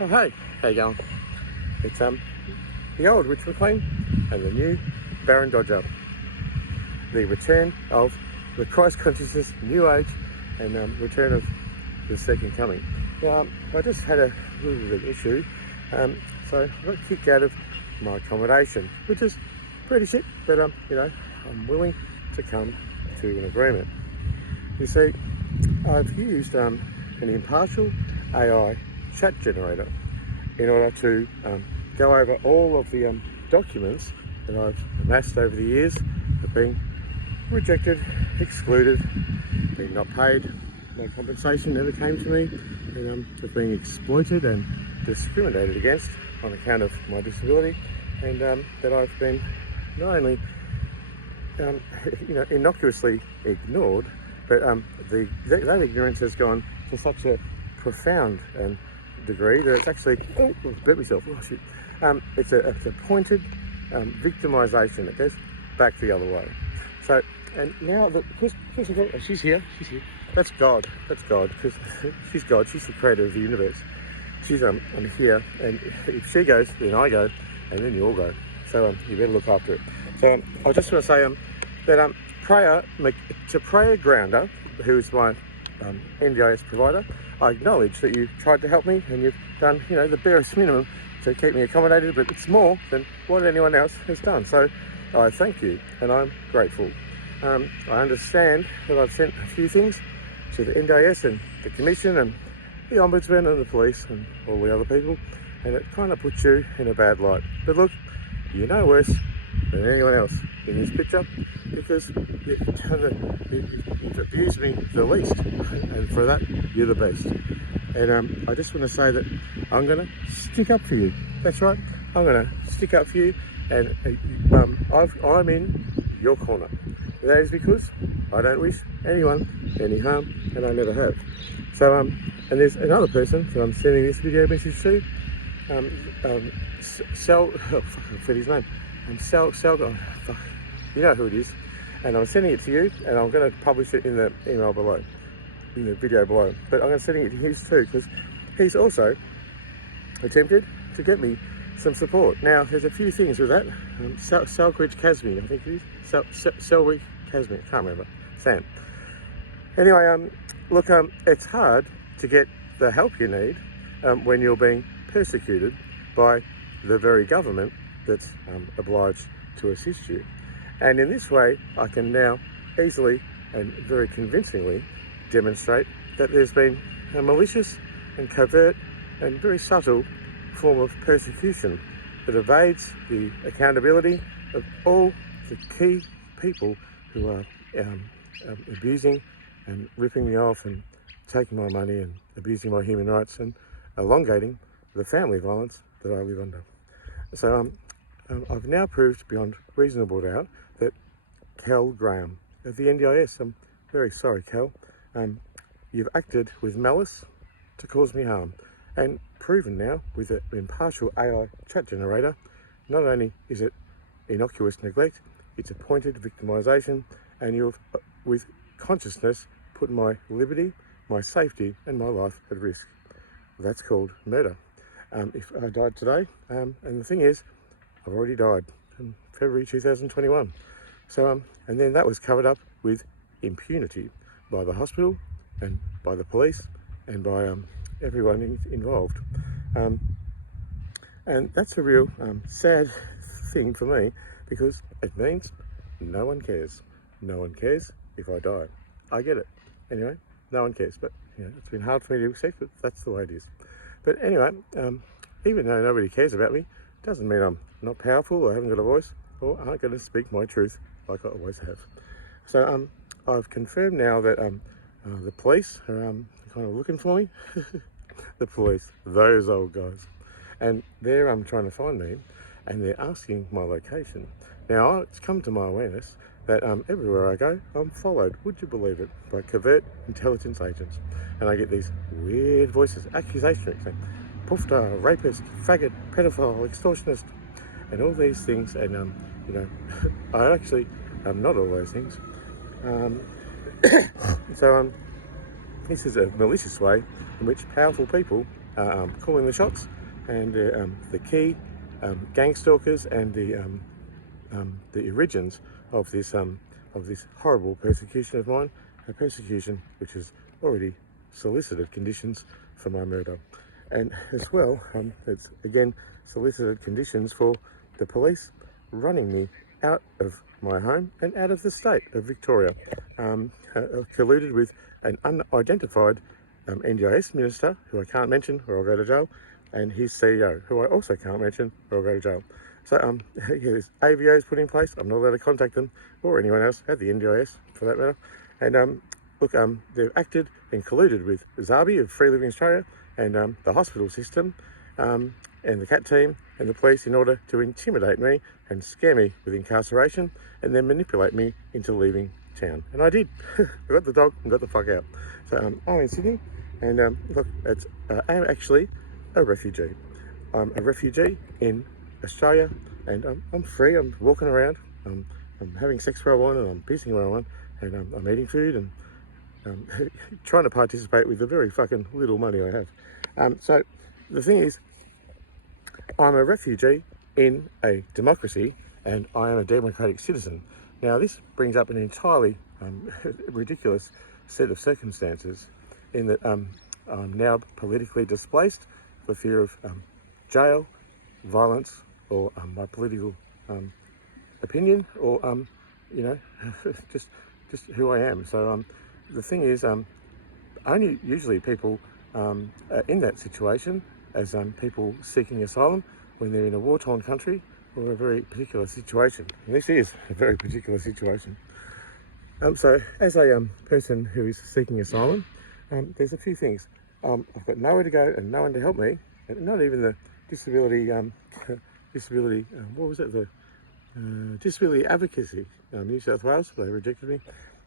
Oh hey, how you going? It's the old Rich McLean and the new Baron Dodger. The return of the Christ consciousness, new age, and return of the second coming. Now, I just had a little bit of an issue, so I got kicked out of my accommodation, which is pretty shit, but I'm willing to come to an agreement. You see, I've used an impartial AI chat generator in order to go over all of the documents that I've amassed over the years of being rejected, excluded, being not paid, no compensation never came to me, and of being exploited and discriminated against on account of my disability, and that I've been not only innocuously ignored, but that ignorance has gone to such a profound degree that it's actually bit myself. Oh shit! It's a pointed victimisation that goes back the other way. So, and now that she's here. That's God. Because she's God. She's the creator of the universe. She's I'm here, and if she goes, then I go, and then you all go. So you better look after it. So I just want to say that to Preyagoundar, who is my NDIS provider, I acknowledge that you tried to help me and you've done the barest minimum to keep me accommodated, but it's more than what anyone else has done. So I thank you and I'm grateful. I understand that I've sent a few things to the NDIS and the Commission and the Ombudsman and the police and all the other people, and it kind of puts you in a bad light. But look, you're no worse than anyone else in this picture, because you've abused me the least, and for that you're the best. And I just want to say that I'm going to stick up for you. That's right, I'm going to stick up for you, and I'm in your corner. That is because I don't wish anyone any harm, and I never have. So and there's another person that I'm sending this video message to. I forget his name. You know who it is. And I'm sending it to you, and I'm going to publish it in the email below, in the video below. But I'm going to send it to his too, because he's also attempted to get me some support. Now, there's a few things with that. Salman.kazmi, I think it is. Salman.kazmi, I can't remember. Sam. Anyway, look, it's hard to get the help you need when you're being persecuted by the very government that's obliged to assist you. And in this way, I can now easily and very convincingly demonstrate that there's been a malicious and covert and very subtle form of persecution that evades the accountability of all the key people who are abusing and ripping me off and taking my money and abusing my human rights and elongating the family violence that I live under. So I've now proved beyond reasonable doubt that Cal Graham of the NDIS, I'm very sorry, Cal, you've acted with malice to cause me harm, and proven now with an impartial AI chat generator, not only is it innocuous neglect, it's a pointed victimisation, and you've, with consciousness, put my liberty, my safety, and my life at risk. That's called murder. If I died today, and the thing is, I've already died in February 2021. So, and then that was covered up with impunity by the hospital and by the police and by everyone involved. And that's a real sad thing for me, because it means no one cares. No one cares if I die. I get it. Anyway, no one cares, but it's been hard for me to accept, but that's the way it is. But anyway, even though nobody cares about me, doesn't mean I'm not powerful or haven't got a voice or aren't going to speak my truth like I always have. So I've confirmed now that the police are kind of looking for me. The police, those old guys, and they're trying to find me, and they're asking my location. Now it's come to my awareness that everywhere I go, I'm followed, would you believe it, by covert intelligence agents, and I get these weird voices, accusatory, saying poofta, rapist, faggot, pedophile, extortionist, and all these things. And I actually am not all those things. So this is a malicious way in which powerful people calling the shots, and the key gang stalkers and the origins of this horrible persecution of mine, a persecution which has already solicited conditions for my murder, and as well, it's again solicited conditions for the police running me out of my home and out of the state of Victoria, colluded with an unidentified NDIS minister, who I can't mention or I'll go to jail, and his CEO, who I also can't mention or I'll go to jail. So yeah, there's AVOs put in place. I'm not allowed to contact them or anyone else at the NDIS for that matter. And look, they've acted and colluded with Zabi of Free Living Australia and the hospital system and the CAT team and the police in order to intimidate me and scare me with incarceration and then manipulate me into leaving town. And I did. I got the dog and got the fuck out. So I'm in Sydney, and look, I am actually a refugee. I'm a refugee in Australia, and I'm free. I'm walking around. I'm having sex where I want, and I'm pissing where I want, and I'm eating food and trying to participate with the very fucking little money I have. So the thing is, I'm a refugee in a democracy, and I am a democratic citizen. Now, this brings up an entirely ridiculous set of circumstances in that I'm now politically displaced for fear of jail, violence, or my political opinion, or you know, just who I am. So the thing is, only usually people are in that situation as people seeking asylum when they're in a war-torn country or a very particular situation. And this is a very particular situation. So as a person who is seeking asylum, there's a few things. I've got nowhere to go and no one to help me, and not even the disability, what was it, the disability advocacy, New South Wales, they rejected me.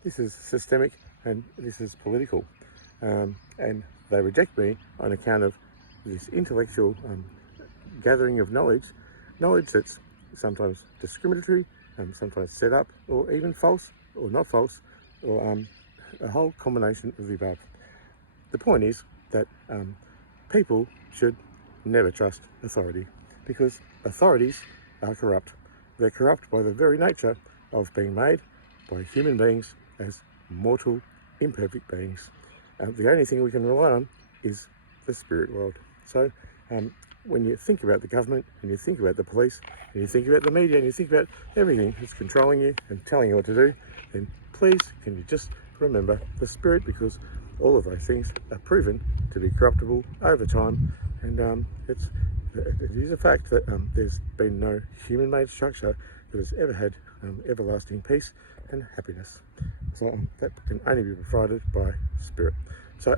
This is systemic and this is political, and they reject me on account of this intellectual gathering of knowledge that's sometimes discriminatory, sometimes set up, or even false, or not false, or a whole combination of the above. The point is that people should never trust authority, because authorities are corrupt. They're corrupt by the very nature of being made by human beings as mortal, imperfect beings. The only thing we can rely on is the spirit world. So when you think about the government, and you think about the police, and you think about the media, and you think about everything that's controlling you and telling you what to do, then please can you just remember the spirit, because all of those things are proven to be corruptible over time, and it is a fact that there's been no human-made structure that has ever had everlasting peace and happiness. So that can only be provided by spirit. So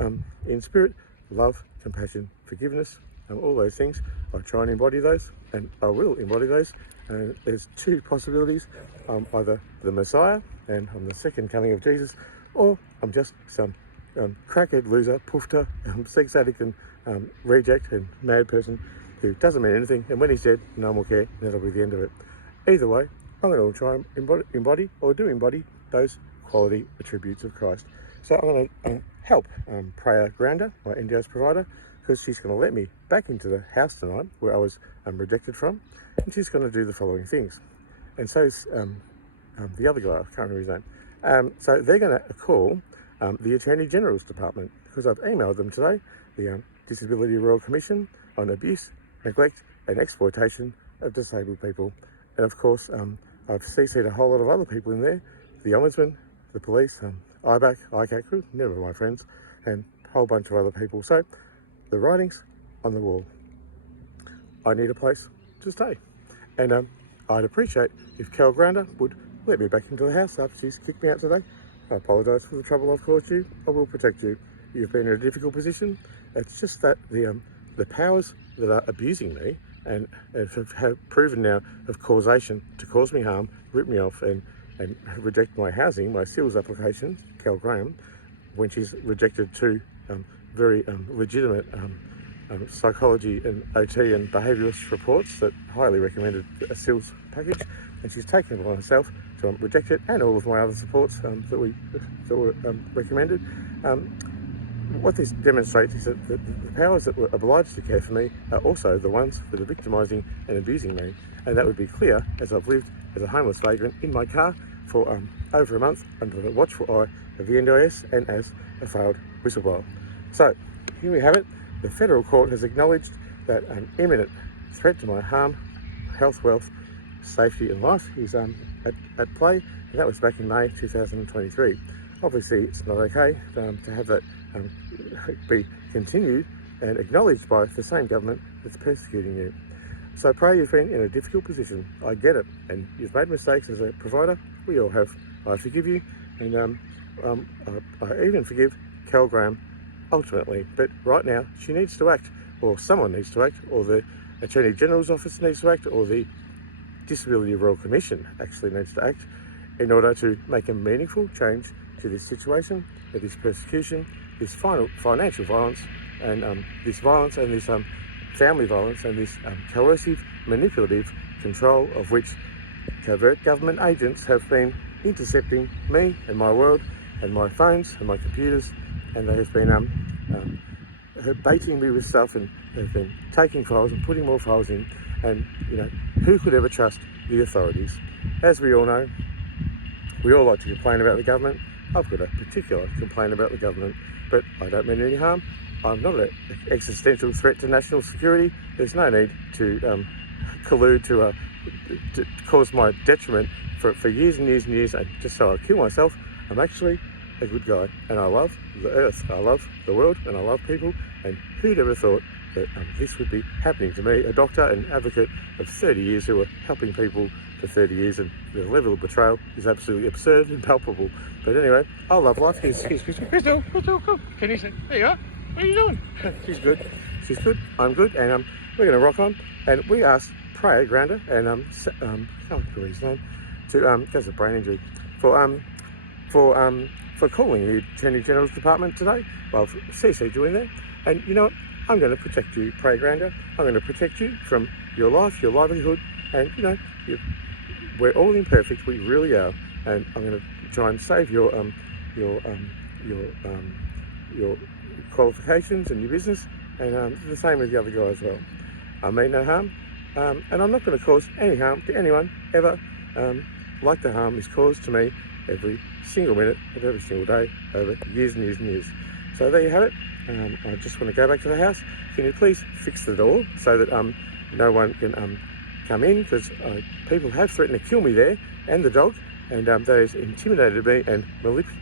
in spirit, love, compassion, forgiveness, all those things, I try and embody those, and I will embody those. And there's two possibilities. I'm either the Messiah, and I'm the second coming of Jesus, or I'm just some crackhead, loser, poofter, sex addict and reject and mad person who doesn't mean anything, and when he's dead, no one will care, and that'll be the end of it. Either way, I'm going to try and embody those quality attributes of Christ. So I'm going to help preyagoundar, my NDIS provider, because she's going to let me back into the house tonight where I was rejected from, and she's going to do the following things. And so is the other guy, I can't remember his name. So they're going to call the Attorney General's Department, because I've emailed them today, the Disability Royal Commission on abuse, neglect and exploitation of disabled people. And of course, I've CC'd a whole lot of other people in there, the Ombudsman, the police, IBAC, ICAC, never my friends, and a whole bunch of other people. So the writing's on the wall. I need a place to stay. And I'd appreciate if preyagoundar would let me back into the house after she's kicked me out today. I apologise for the trouble I've caused you. I will protect you. You've been in a difficult position. It's just that the powers that are abusing me and have proven now of causation to cause me harm, rip me off and reject my housing, my SEALS application, Cal Graham, when she's rejected two very legitimate psychology and OT and behaviourist reports that highly recommended a SEALS package, and she's taken it upon herself to reject it and all of my other supports that were recommended. what this demonstrates is that the powers that were obliged to care for me are also the ones that are victimising and abusing me. And that would be clear as I've lived as a homeless vagrant in my car for over a month under the watchful eye of the NDIS and as a failed whistleblower. So here we have it. The federal court has acknowledged that an imminent threat to my harm, health, wealth, safety and life is at play, and that was back in May 2023. Obviously it's not okay to have that be continued and acknowledged by the same government that's persecuting you. So Prey, you've been in a difficult position. I get it, and you've made mistakes as a provider. We all have. I forgive you, and I even forgive Cal Graham ultimately. But right now, she needs to act, or someone needs to act, or the Attorney General's office needs to act, or the Disability Royal Commission actually needs to act in order to make a meaningful change to this situation, of this persecution, this financial violence, and this violence and this family violence and this coercive, manipulative control of which covert government agents have been intercepting me and my world and my phones and my computers, and they have been baiting me with stuff, and they've been taking files and putting more files in, and you know, who could ever trust the authorities? As we all know, we all like to complain about the government. I've got a particular complaint about the government, but I don't mean any harm. I'm not an existential threat to national security. There's no need to collude to cause my detriment for years and years and years, and just so I kill myself. I'm actually a good guy, and I love the earth, I love the world, and I love people, and who'd ever thought that this would be happening to me, a doctor and advocate of 30 years who were helping people for 30 years, and the level of betrayal is absolutely absurd and palpable. But anyway, I love life. Here's Crystal, come. Can you see? There you are. What are you doing? She's good. She's good. I'm good, and we're going to rock on. And we asked preyagoundar and I can't remember his name, to that's a brain injury, for calling the Attorney General's Department today. Well, I've CC'd you in there, and you know what? I'm going to protect you, preyagoundar. I'm going to protect you from your life, your livelihood, and you know, we're all imperfect. We really are, and I'm going to try and save your qualifications and your business, and the same with the other guy as well. I mean no harm, and I'm not going to cause any harm to anyone ever, like the harm is caused to me every single minute of every single day over years and years and years. So there you have it. I just want to go back to the house. Can you please fix the door so that no one can come in, because people have threatened to kill me there and the dog, and that has intimidated me and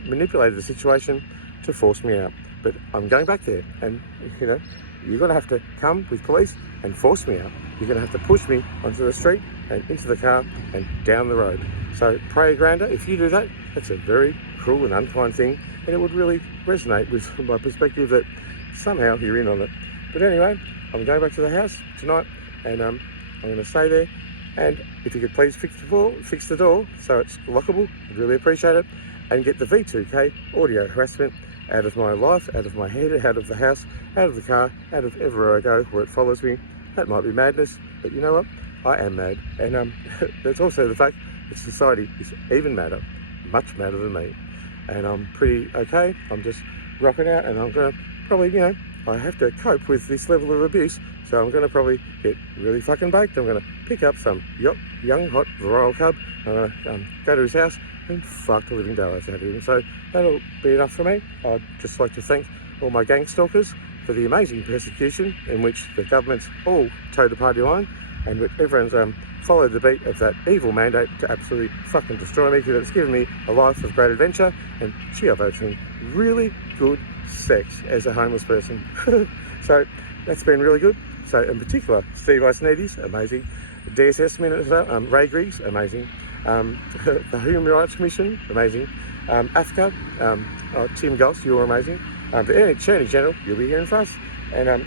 manipulated the situation to force me out. But I'm going back there, and you know, you're going to have to come with police and force me out. You're going to have to push me onto the street and into the car and down the road. So preyagoundar, if you do that, that's a very cruel and unkind thing, and it would really resonate with my perspective that somehow you're in on it. But anyway, I'm going back to the house tonight, and I'm going to stay there. And if you could please fix the door so it's lockable, I'd really appreciate it. And get the V2K audio harassment out of my life, out of my head, out of the house, out of the car, out of everywhere I go where it follows me. That might be madness, but you know what? I am mad. And there's also the fact that society is even madder, much madder than me. And I'm pretty okay. I'm just rocking out, and I'm going to probably, you know, I have to cope with this level of abuse. So I'm going to probably get really fucking baked. I'm going to pick up some young, hot, virile cub. I'm going to go to his house and fuck the living daylights out of him. So that'll be enough for me. I'd just like to thank all my gang stalkers for the amazing persecution in which the government's all towed the party line, and which everyone's followed the beat of that evil mandate to absolutely fucking destroy me, because it's given me a life of great adventure, and gee, I've had some really good sex as a homeless person. So that's been really good. So in particular, Steve Isonides, amazing. DSS Minister, Ray Griggs, amazing. The Human Rights Commission, amazing. AFCA, Tim Goss, you're amazing. The Attorney General, you'll be hearing from us. And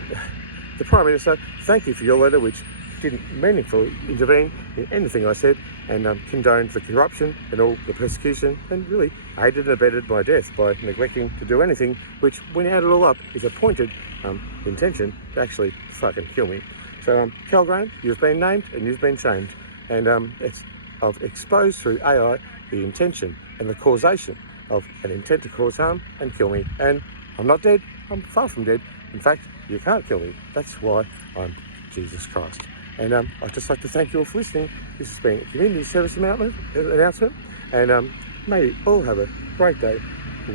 the Prime Minister, thank you for your letter, which didn't meaningfully intervene in anything I said, and condoned the corruption and all the persecution, and really aided and abetted my death by neglecting to do anything which, when you add it all up, is a pointed intention to actually fucking kill me. So Cal Graham, you've been named and you've been shamed, and I've exposed through AI the intention and the causation of an intent to cause harm and kill me. And I'm not dead, I'm far from dead. In fact, you can't kill me. That's why I'm Jesus Christ. And I'd just like to thank you all for listening. This has been a community service announcement. And may you all have a great day.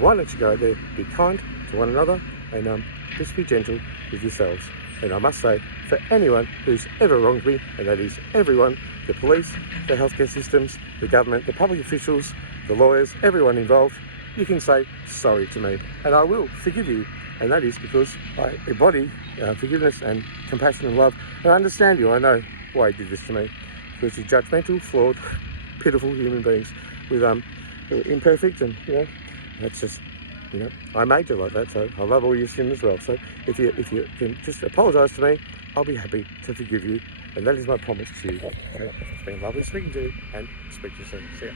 Why don't you go out there, be kind to one another, and just be gentle with yourselves. And I must say, for anyone who's ever wronged me, and that is everyone, the police, the healthcare systems, the government, the public officials, the lawyers, everyone involved, you can say sorry to me, and I will forgive you. And that is because I embody forgiveness and compassion and love, and I understand you. I know why you did this to me, because you're judgmental, flawed, pitiful human beings with imperfect, and that's just, I made you like that, so I love all your sin as well. So if you can just apologise to me, I'll be happy to forgive you, and that is my promise to you. Okay? It's been lovely speaking to you, and speak to you soon. See ya.